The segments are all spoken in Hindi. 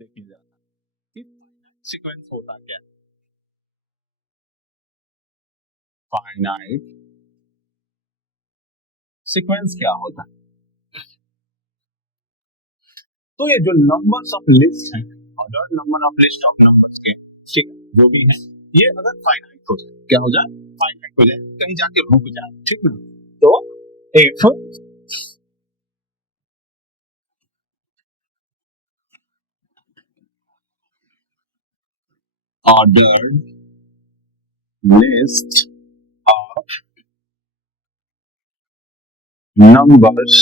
देखिए जरा कि सीक्वेंस होता क्या है। फाइनाइट सीक्वेंस क्या होता है? तो ये जो नंबर्स ऑफ लिस्ट है, order number of list of numbers के, ठीक है, जो भी है, ये अगर फाइनाइट हो जाए, क्या हो जाए? फाइनाइट हो जाए, कहीं जाके रुक जाए, ठीक ना। तो if ordered list of numbers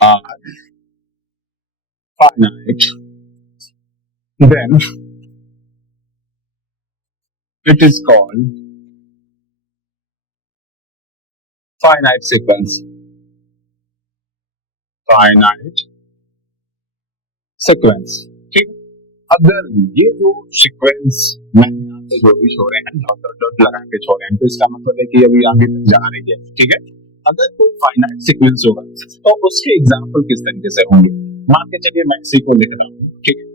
are finite, then it is called finite sequence. Finite sequence, ठीक। अगर ये जो सीक्वेंस मैंने यहाँ पे जो भी छोड़े हैं, डॉट डॉट डॉट लगा के छोड़े हैं, तो इसका मतलब है कि अभी आगे तक जा रही है, ठीक है। अगर कोई फाइनाइट सीक्वेंस होगा तो उसके एग्जांपल किस तरीके से होंगे? मान के चलिए मैं सी को लिख रहा हूँ, ठीक है,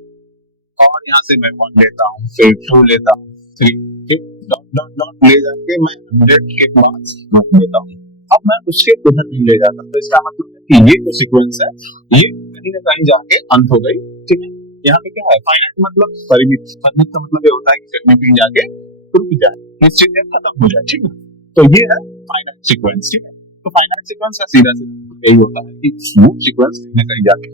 और यहाँ से मैं 1 लेता हूँ, फिर 2 लेता हूँ, 3, ठीक, डॉट डॉट डॉट ले जाके मैं 100 के बाद 1 लेता हूँ। अब मैं उसके उधर नहीं ले जाता, तो इसका मतलब है कि ये जो सीक्वेंस है ये कहीं ना कहीं जाके अंत हो गई, ठीक है। यहाँ पे क्या है? फाइनाइट मतलब परिमित, परिमित का मतलब ये होता है कि कहीं ना कहीं जाके रुक जाए, निश्चित है, खत्म हो जाए, ठीक है। तो ये है फाइनाइट सीक्वेंस, ठीक है। तो फाइनाइट सीक्वेंस का सीधा सीधा मतलब यही होता है कि वो सीक्वेंस कहीं ना कहीं जाके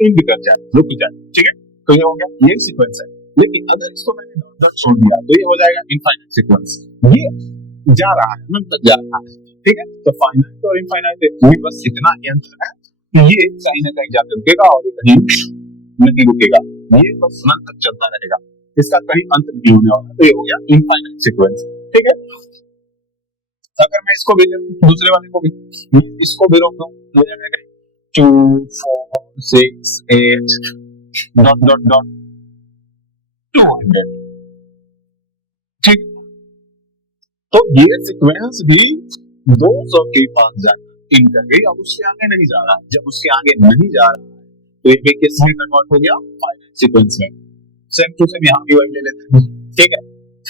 एंड कर जाए, रुक जाए, ठीक है। तो ये हो गया, ये सीक्वेंस है। लेकिन अगर इसको मैंने डॉट डॉट छोड़ दिया तो ये हो जाएगा इनफाइनाइट सीक्वेंस। ये जा रहा है, अनंत तक जा रहा है, ठीक है। तो फाइनाइट और इनफाइनाइट में बस इतना ही अंतर है कि ये कहीं ना कहीं जाकर रुकेगा और ये कहीं नहीं रुकेगा, ये बस अनंत तक चलता रहेगा, इसका कहीं अंत नहीं होने वाला। तो ये हो गया इनफाइनाइट सीक्वेंस, ठीक है। अगर मैं इसको भी दूसरे वाले को भी, इसको भी रोक दूं, हो जाएगा 2 4 6 8 डॉट डॉट डॉट 200, ठीक। तो ये सीक्वेंस भी 200 के पास जाकर इन कर गई, अब उसके आगे नहीं जा रहा। जब उसके आगे नहीं जा रहा है तो ये किस में कन्वर्ट हो गया? फाइनाइट सीक्वेंस में। सेम टू सेम यहाँ भी वही ले लेते हैं, ठीक है।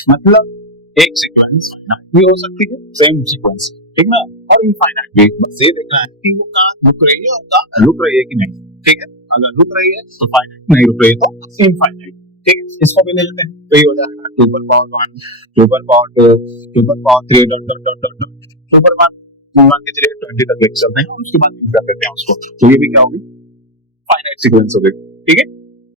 मतलब एक सीक्वेंस फाइनाइट भी हो सकती है, सेम सीक्वेंस, ठीक ना, और इनफाइनाइट भी। बस ये देखना है कि वो कहाँ रुक रही है और कहाँ रुक रही है कि नहीं, ठीक है। अगर रुक रही है तो फाइनाइट, नहीं रुक रही है तो इनफाइनाइट, ठीक है। इसको भी ले लेते हैं, तो ये हो जाएगा 2 पर पावर 1 2 पर पावर 2 2 पर power 3 dot dot dot dot dot 2 पर पावर मान के चलिए 20 तक लेके चलते हैं और उसके बाद इंटर करते हैं उसको। तो ये भी क्या होगी? फाइनाइट सीक्वेंस हो गई, ठीक है।